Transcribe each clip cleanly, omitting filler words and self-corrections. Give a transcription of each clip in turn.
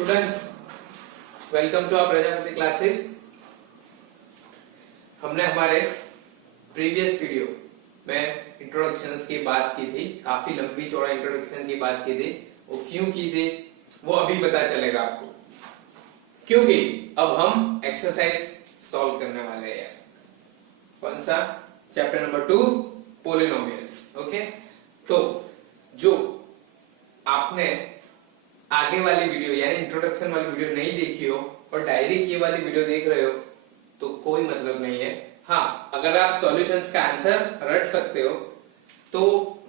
Students, welcome to our Prajapati classes. हमने हमारे previous video में इंट्रोडक्शंस की बात की थी, काफी लंबी चौड़ा इंट्रोडक्शन की बात की थी। वो क्यों की थी वो अभी पता चलेगा आपको, क्योंकि अब हम एक्सरसाइज सॉल्व करने वाले हैं। कौन सा? Chapter number 2, polynomials. ओके, तो जो आपने आगे वाली वीडियो यानी इंट्रोडक्शन वाली वीडियो नहीं देखी हो और डायरेक्ट ये वाली वीडियो देख रहे हो तो कोई मतलब नहीं है। हाँ, अगर आप सॉल्यूशंस का आंसर रट सकते हो तो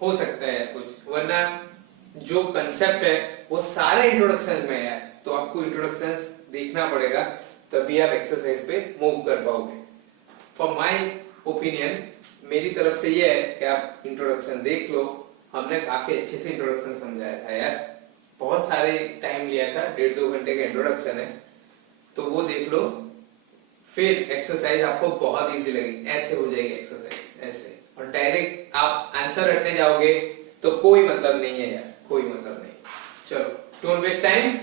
हो सकता है कुछ, वरना जो कंसेप्ट है वो सारे इंट्रोडक्शन में है, तो आपको इंट्रोडक्शंस देखना पड़ेगा, तभी आप एक्सरसाइज पे मूव कर पाओगे। फॉर माय ओपिनियन, मेरी तरफ से ये है कि आप इंट्रोडक्शन देख लो। हमने काफी अच्छे से इंट्रोडक्शन समझाया था यार, बहुत सारे टाइम लिया था, 1.5-2 घंटे का इंट्रोडक्शन है, तो वो देख लो। फिर एक्सरसाइज आपको बहुत इजी लगेगी, ऐसे हो जाएगी एक्सरसाइज ऐसे, और डायरेक्ट आप आंसर रटने जाओगे तो कोई मतलब नहीं है यार, कोई मतलब नहीं। चलो, don't waste time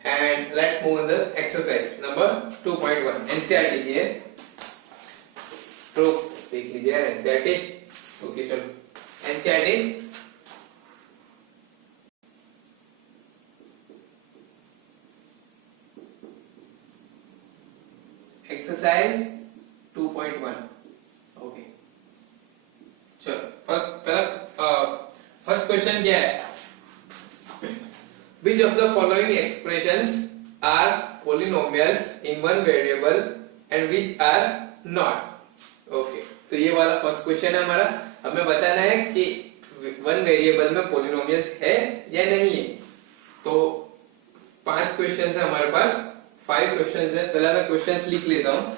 and let's move on the exercise number 2.1। NCERT की है, तो देख लीजिए एनसीईआरटी। ओके चलो, एनसीईआरटी एक्सरसाइज 2.1। ओके चलो, फर्स्ट क्वेश्चन क्या है? Which of the following expressions are polynomials in one variable and which are not? Okay, तो ये वाला फर्स्ट क्वेश्चन है हमारा। हमें बताना है कि वन वेरिएबल में पॉलिनोमियल्स है या नहीं है। तो 5 क्वेश्चंस है हमारे पास, 5 क्वेश्चंस है। पहला मैं क्वेश्चंस लिख लेता हूं।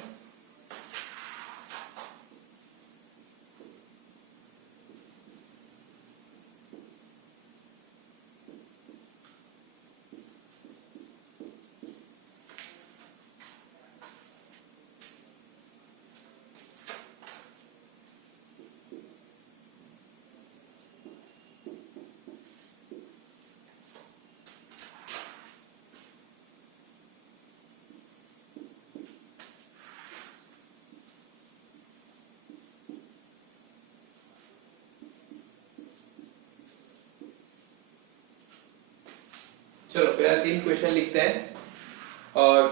चलो, पहला 3 क्वेश्चन लिखते हैं और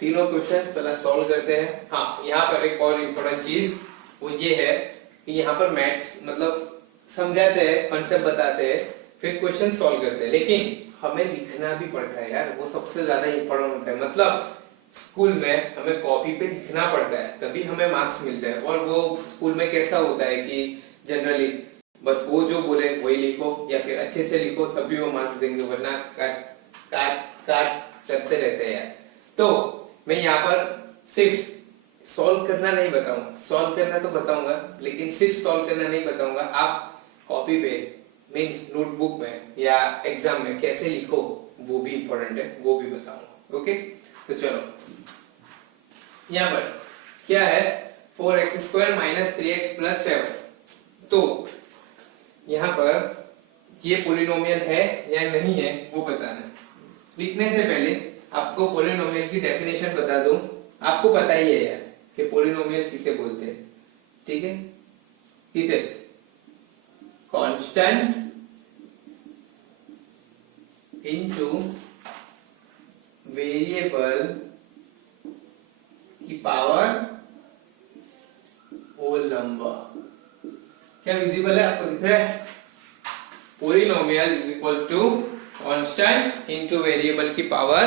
तीनों क्वेश्चंस पहला सॉल्व करते हैं। हाँ, यहाँ पर एक और इम्पोर्टेंट चीज वो ये है कि यहाँ पर मैथ्स मतलब समझाते हैं, कॉन्सेप्ट बताते हैं, फिर क्वेश्चन सॉल्व करते हैं, लेकिन हमें लिखना भी पड़ता है यार, वो सबसे ज्यादा इम्पोर्टेंट होता है। मतलब स्कूल में हमें कॉपी पे लिखना पड़ता है, तभी हमें मार्क्स मिलते हैं। और वो स्कूल में कैसा होता है कि जनरली बस वो जो बोले वही लिखो या फिर अच्छे से लिखो तभी वो मार्क्स देंगे, वरना काट करते रहते हैं यार। तो मैं यहाँ पर सिर्फ सॉल्व करना नहीं बताऊंगा, सॉल्व करना तो बताऊंगा लेकिन सिर्फ सॉल्व करना नहीं बताऊंगा। आप कॉपी पे मींस नोटबुक में या एग्जाम में कैसे लिखो वो भी इंपॉर्टेंट है, वो भी बताऊंगा। ओके, तो चलो, यहाँ पर क्या है? 4x² - 3x + 7। तो यहाँ पर ये पॉलिनोमियल है या नहीं है वो बताना है। लिखने से पहले आपको पॉलिनोमियल की डेफिनेशन बता दूं। आपको पता ही है यार कि पॉलिनोमियल किसे बोलते हैं, ठीक है? किसे? कांस्टेंट इनटू वेरिएबल की पावर होल नंबर। क्या विजिबल है, आपको दिख रहा है? Polynomial is equal to constant into variable की पावर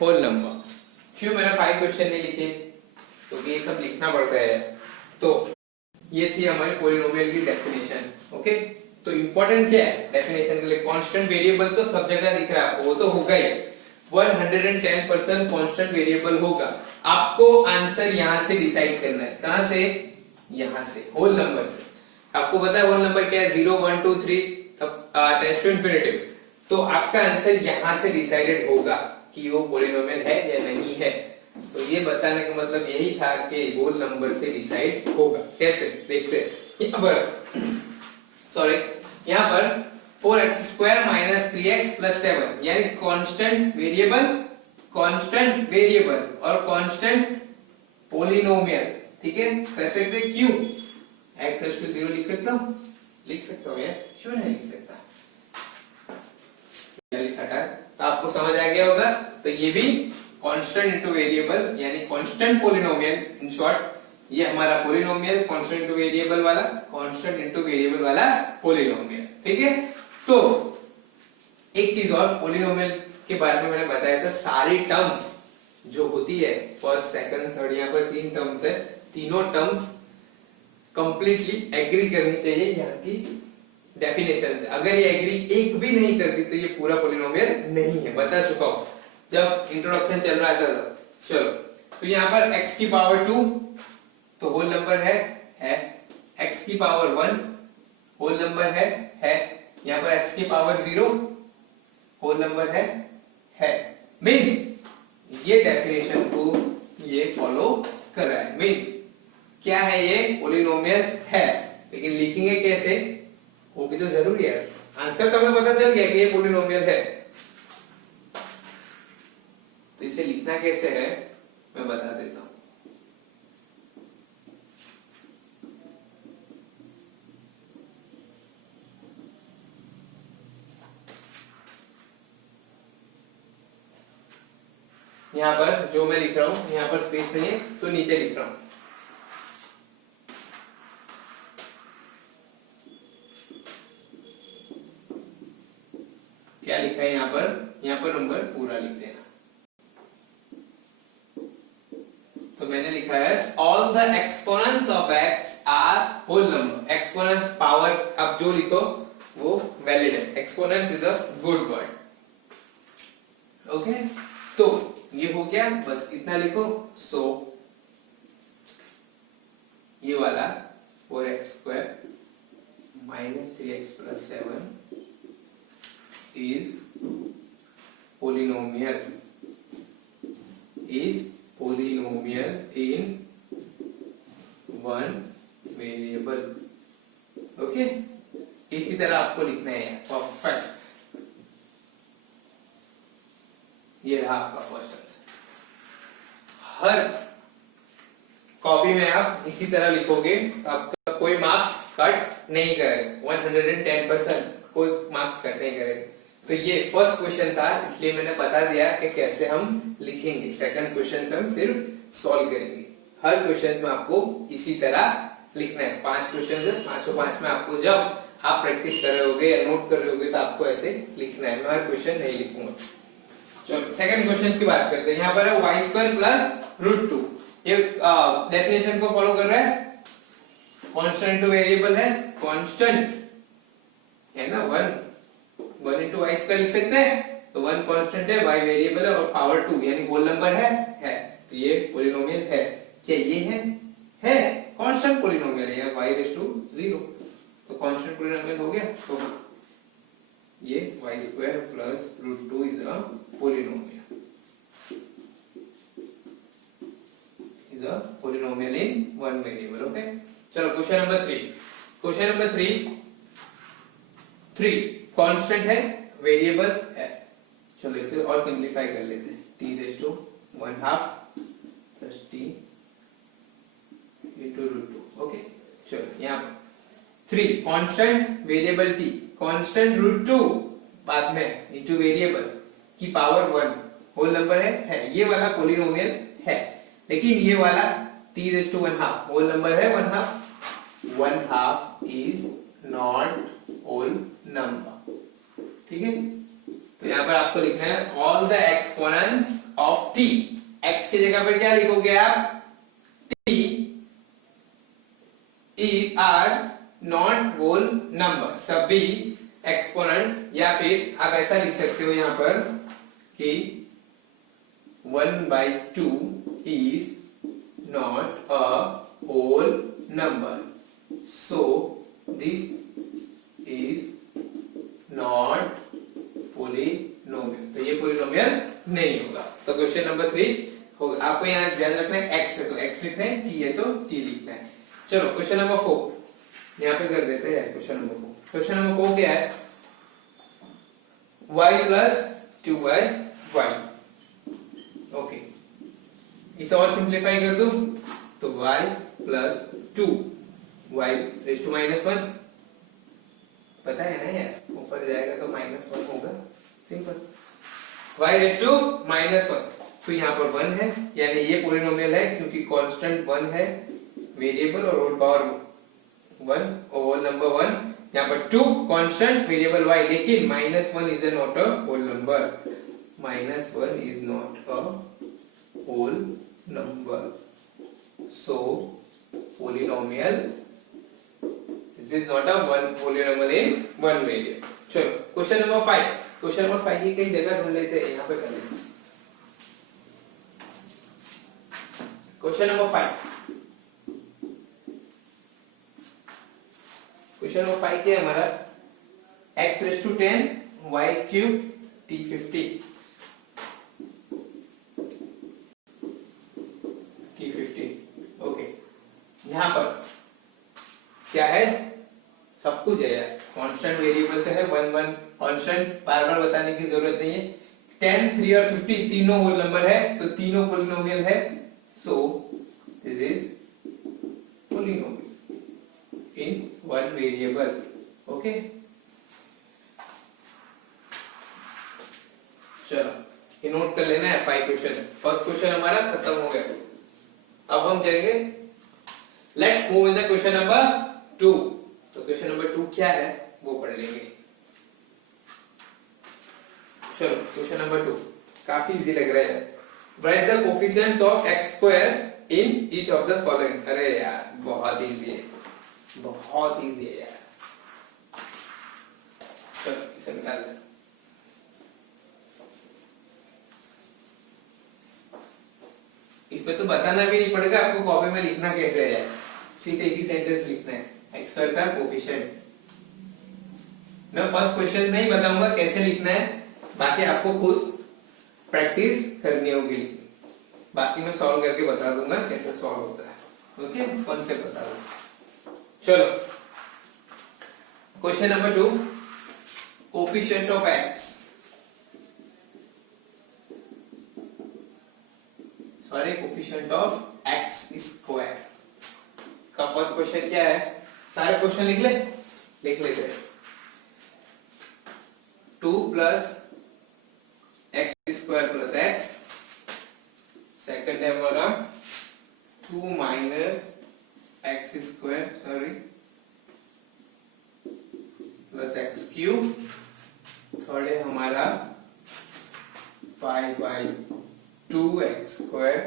होल नंबर। क्यों मैंने 5 क्वेश्चन नहीं लिखे? क्योंकि ये सब लिखना पड़ता है। तो ये थी हमारी पॉलिनोमियल की डेफिनेशन। ओके, तो इंपॉर्टेंट क्या है डेफिनेशन के लिए? कांस्टेंट वेरिएबल तो सब जगह दिख रहा है आपको, वो तो होगा ही, 110% कांस्टेंट वेरिएबल होगा। आपको आंसर यहां से डिसाइड करना है। कहां से? यहां से, होल नंबर से। आपको पता है होल नंबर क्या है? 0 1 2 3 टेंड्स टू इंफिनिटिव। तो आपका आंसर यहां से डिसाइडेड होगा कि वो पॉलिनोमियल है या नहीं है। तो ये बताने का मतलब यही था कि होल नंबर से डिसाइड होगा। कैसे देखते हैं। यहाँ पर 4x² माइनस 3x प्लस 7 यानी कांस्टेंट वेरिएबल और कांस्टेंट पोलिनोमियल, ठीक है। कह सकते क्यों x 0 लिख सकता हूं यार, क्यों नहीं लिख सकता। तो आपको समझ आ गया होगा। तो ये भी कांस्टेंट इनटू वेरिएबल यानी कांस्टेंट पोलिनोमियल, इन शॉर्ट ये हमारा पोलिनोमियल कांस्टेंट इनटू वेरिएबल वाला पोलिनोमियल, ठीक है। तो एक चीज और पोलिनोमियल के बारे में मैंने बताया था, सारी टर्म्स जो होती है फर्स्ट सेकंड थर्ड, यहाँ पर 3 टर्म्स है, तीनों टर्म्स कंप्लीटली एग्री करनी चाहिए यहाँ की डेफिनेशन से। अगर ये एग्री एक भी नहीं करती तो ये पूरा पोलिनोमियल नहीं है, बता चुका हूं जब इंट्रोडक्शन चल रहा था। चलो, तो यहाँ पर x की पावर 2 तो होल नंबर है, x की पावर 1 होल नंबर है, यहाँ पर x की पावर 0 होल नंबर है। मींस ये डेफिनेशन को ये फॉलो कर रहा है। मींस क्या है, ये पोलिनोमियल है, लेकिन लिखेंगे कैसे वो भी तो जरूरी है। आंसर तो हमें पता चल गया कि ये पोलिनोमियल है, तो इसे लिखना कैसे है मैं बता देता हूं। यहां पर जो मैं लिख रहा हूं, यहां पर स्पेस नहीं है तो नीचे लिख रहा हूं। क्या लिखा है यहाँ पर नंबर पूरा लिख देना। तो मैंने लिखा है all the exponents of x are whole number. Exponents powers अब जो लिखो वो वैलिड है, exponents is a good word, okay. तो ये हो गया, बस इतना लिखो। सो ये वाला 4x² minus 3x plus 7 is polynomial in one variable, okay. इसी तरह आपको लिखना है, परफेक्ट। ये रहा आपका फर्स्ट आंसर। हर कॉपी में आप इसी तरह लिखोगे तो आपका कोई मार्क्स कट नहीं करेगा, 110% कोई मार्क्स कट नहीं करेगा। तो ये फर्स्ट क्वेश्चन था, इसलिए मैंने बता दिया कि कैसे हम लिखेंगे। सेकंड क्वेश्चन से हम सिर्फ सॉल्व करेंगे। हर क्वेश्चन में आपको इसी तरह लिखना है। 5 क्वेश्चन है, 5 में आपको जब आप प्रैक्टिस कर रहे होगे या नोट कर रहे होगे तो आपको ऐसे लिखना है। मैं हर क्वेश्चन नहीं लिखूंगा। चलो सेकंड क्वेश्चन की बात करते हैं। यहाँ पर है y² प्लस √2। ये डेफिनेशन को फॉलो कर रहा है। कांस्टेंट टू वेरिएबल है, कांस्टेंट है ना, 1 into y² लिख सकते हैं। तो 1 कांस्टेंट है, y वेरिएबल है और पावर 2 यानी होल नंबर है। तो ये पोलिनोमियल है। क्या ये है कांस्टेंट पोलिनोमियल है, y 0। तो कांस्टेंट पोलिनोमियल हो गया। तो ये y² plus √2 is a polynomial in one variable, okay। चलो क्वेश्चन नंबर 3 कांस्टेंट है, वेरिएबल है। चलो इसे और सिंपलीफाई कर लेते हैं। t⁻² plus t into √2, okay. चलो यहाँ पर 3 कांस्टेंट वेरिएबल t, कांस्टेंट √2 बाद में इंटू वेरिएबल की पावर 1 होल नंबर है। ये वाला पोलिनोमियल है, लेकिन ये वाला t⁻½ होल नंबर है, 1/2 इज नॉट होल नंबर, ठीक है। तो यहाँ पर आपको लिखना है all the exponents of t। x की जगह पर क्या लिखोगे आप, t are not whole number, सभी एक्सपोनेंट। या फिर आप ऐसा लिख सकते हो यहाँ पर कि 1/2 is not a whole number, so this is not polynomial। तो ये पोलिनोमियल नहीं होगा। तो क्वेश्चन नंबर 3 होगा। आपको यहाँ ध्यान रखना है x है तो x लिखना है, t है तो t लिखना है। चलो क्वेश्चन नंबर 4 यहाँ पे कर देते हैं। क्वेश्चन नंबर 4 क्या है, y plus 2y y। Okay, इसे और सिंप्लीफाई कर दूं तो y plus 2y raise to minus 1। पता है ना यार, ऊपर जाएगा तो माइनस 1 होगा, simple. y raise to minus 1, तो यहाँ पर 1 है, यानी ये पॉलिनोमियल है क्योंकि कांस्टेंट 1 है, वेरिएबल और होल पावर 1 और होल नंबर 1। यहाँ पर 2 कांस्टेंट वेरिएबल y, लेकिन minus 1 is not a whole number, minus 1 is not a whole number, so polynomial, this is not a one polynomial in one variable। चलो question number 5, question number 5 की कई जगह ढूंढ लेते हैं, यहाँ पे कर लेते हैं। क्वेश्चन नंबर 5, क्वेश्चन नंबर 5 क्या है हमारा, x raise to 10 y cube t 50 यहाँ पर क्या है, सब कुछ है यार, कांस्टेंट वेरिएबल तो है 1 1, कांस्टेंट बार बार बताने की जरूरत नहीं है। 10 3 और 50 तीनों होल नंबर है, तो तीनों पॉलिनोमियल है, so this is polynomial in one variable. Okay, चलो ये नोट कर लेना है। 5 क्वेश्चन, फर्स्ट क्वेश्चन हमारा खत्म हो गया। अब हम जाएंगे, let's move in the question number 2। तो क्वेश्चन नंबर 2 क्या है वो पढ़ लेंगे। चलो क्वेश्चन नंबर 2 काफी इजी लग रहा है। Right the coefficients of x square in each of the following. अरे यार बहुत इजी है, बहुत इजी है यार। चलो इसे निकाल दे। इसमें तो बताना भी नहीं पड़ेगा आपको, कॉपी में लिखना कैसे है, सीधे एक ही सेंटेंस लिखना है, x स्क्वायर का कोफिशिएंट। मैं फर्स्ट क्वेश्चन में ही बताऊंगा कैसे लिखना है, बाकी आपको खुद प्रैक्टिस करनी होगी, बाकी मैं सॉल्व करके बता दूंगा कैसे सॉल्व होता है। ओके, कॉन्सेप्ट बता दूंगा। चलो question number 2, coefficient of x, sorry coefficient of x square. इसका फर्स्ट क्वेश्चन क्या है, सारे क्वेश्चन लिख लेते हैं। 2 plus x square plus x, second है हमारा 2 minus x square sorry plus x cube, third है हमारा 5/2x स्क्वायर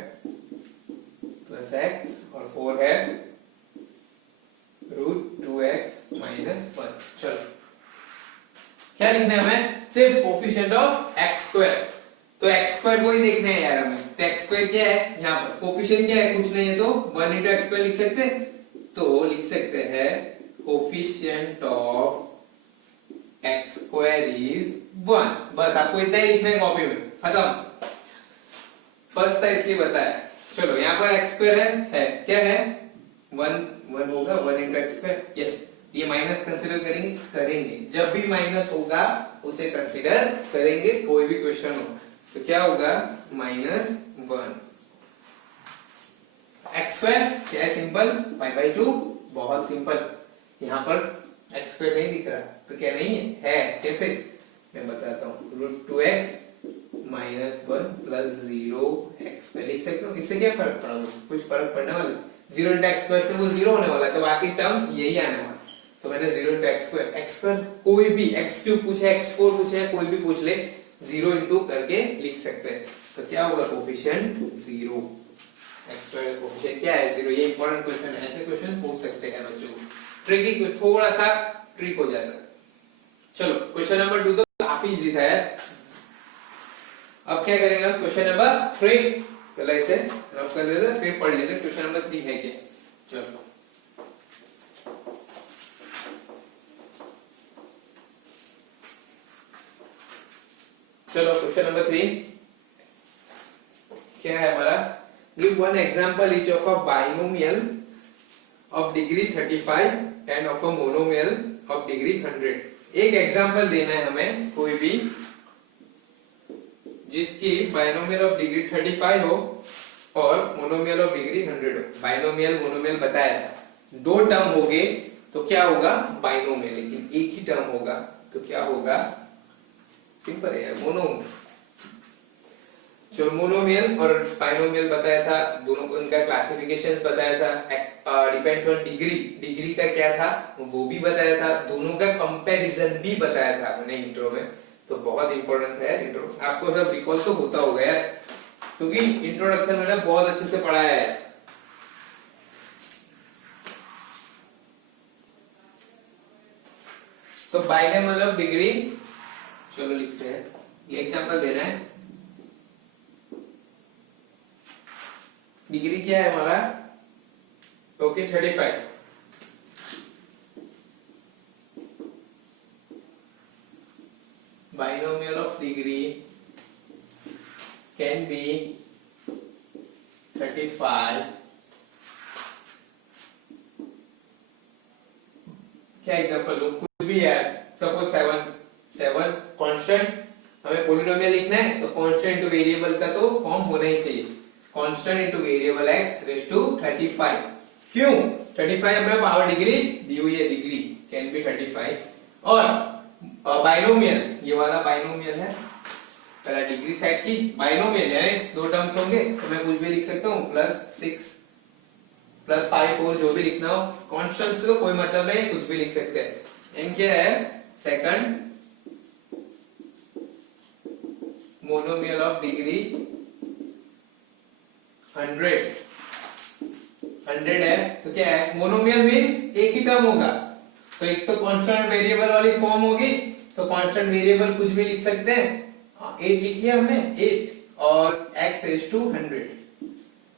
प्लस x, और 4 है √2x माइनस 1। चलो क्या लिखना है हमें, सिर्फ कोफिशिएंट ऑफ x स्क्वायर। तो x स्क्वायर को ही देखना है यार हमें, तो x स्क्वायर क्या है, यहाँ पर कोफिशिएंट क्या है, कुछ नहीं है, तो 1 × x स्क्वायर लिख सकते हैं। तो लिख सकते हैं coefficient of x square is 1। बस आपको इतना ही लिखना है कॉपी में, खत्म। फर्स्ट था इसलिए बताया। चलो यहाँ पर x स्क्वायर है क्या है, 1 होगा, 1 × x स्क्वायर। यस, ये माइनस कंसीडर करेंगे, जब भी माइनस होगा उसे कंसीडर करेंगे, कोई भी क्वेश्चन हो तो क्या होगा, -1 x स्क्वायर क्या है, सिंपल 5/2, बहुत सिंपल। यहाँ पर x स्क्वायर नहीं दिख रहा तो क्या नहीं है कैसे, मैं बताता हूँ, √2x माइनस 1 प्लस 0x लिख सकते हो। इससे क्या फर्क पड़ा, कुछ फर्क पड़ने वाला, 0 × x स्क्वायर से वो 0 होने वाला, तो बाकी टर्म यही आने वाला। तो मैंने 0 × x स्क्वायर कोई भी, x क्यूब पूछे, x4 पूछे, कोई भी पूछ ले, 0 × करके लिख सकते हैं। तो क्या होगा, कोफिशिएंट 0, x स्क्वायर का कोफिशिएंट क्या है, 0। ये इंपॉर्टेंट क्वेश्चन है, ऐसे क्वेश्चन पूछ सकते हैं बच्चों, ट्रिकी, थोड़ा सा ट्रिक हो जाता है। चलो क्वेश्चन नंबर 2 तो काफी इजी था यार। अब क्या करेंगे हम, क्वेश्चन नंबर 3, पहले इसे रफ कर देते फिर पढ़ लेते क्वेश्चन नंबर 3 है क्या। चलो क्वेश्चन नंबर 3 क्या है हमारा, give one example each of a binomial of degree 35 end of a monomial of degree 100। एक एग्जांपल देना है हमें, कोई भी जिसकी बाइनोमियल ऑफ डिग्री 35 हो और मोनोमियल ऑफ डिग्री 100 हो। बाइनोमियल मोनोमियल बताया था, दो टर्म हो गए तो क्या होगा बाइनोमियल, लेकिन एक ही टर्म होगा तो क्या होगा, सिंपल है यार, मोनोमियल। चलो मोनोमियल और बाइनोमियल बताया था, दोनों को उनका क्लासिफिकेशन बताया था, डिपेंड्स ऑन डिग्री, डिग्री का क्या था वो भी बताया था, दोनों का कंपैरिजन भी बताया था मैंने इंट्रो में। तो बहुत इंपॉर्टेंट है इंट्रो, आपको सब रिकॉल तो होता होगा यार, क्योंकि इंट्रोडक्शन मैंने बहुत अच्छे से पढ़ाया है। तो बाइनोमियल ऑफ डिग्री, चलो लिखते हैं, ये एग्जांपल देना है। डिग्री क्या है हमारा, okay 35, binomial of degree can be 35, क्या एग्जांपल लो, कुछ भी यार, सपोज 7 कांस्टेंट, हमें पॉलिनोमियल लिखना है तो कांस्टेंट इनटू वेरिएबल का तो फॉर्म होना ही चाहिए, constant into variable x raise to 35। क्यों 35, हमें पावर डिग्री दी हुई है, डिग्री कैन बी 35। और बाइनोमियल, ये वाला बाइनोमियल है, पहला डिग्री साइड की बाइनोमियल है, दो टर्म्स होंगे तो मैं कुछ भी लिख सकता हूँ, +6 +5 4 जो भी लिखना हो, कांस्टेंट्स का कोई मतलब नहीं, कुछ भी लिख सकते हैं। एम क्या है, सेकंड मोनोमियल ऑफ डिग्री 100 है, तो क्या है मोनोमियल मींस एक ही टर्म होगा, तो एक तो कांस्टेंट वेरिएबल वाली फॉर्म होगी, तो कांस्टेंट वेरिएबल कुछ भी लिख सकते हैं, 8 लिख लिया हमने, 8 और x रेज़ टू 100,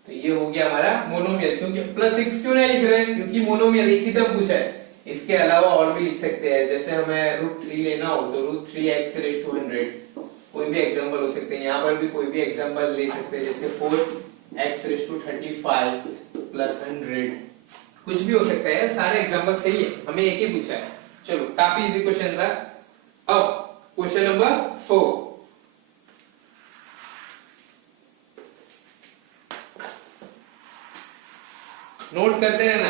तो ये हो गया हमारा मोनोमियल। क्योंकि +6 क्यों नहीं लिख रहे, क्योंकि मोनोमियल एक ही टर्म पूछा है, इसके अलावा और भी लिख सकते हैं, जैसे हमें √3 लेना हो तो √3x रेज़ टू 100, कोई भी एग्जांपल हो सकते हैं, यहाँ पर भी कोई भी एग्जांपल ले सकते हैं, जैसे 4x रेज़ टू 35 + 100, कुछ भी हो सकता है, सारे एग्जांपल सही है, हमें एक ही पूछा है। चलो काफी इजी क्वेश्चन था। अब क्वेश्चन नंबर 4, नोट करते रहना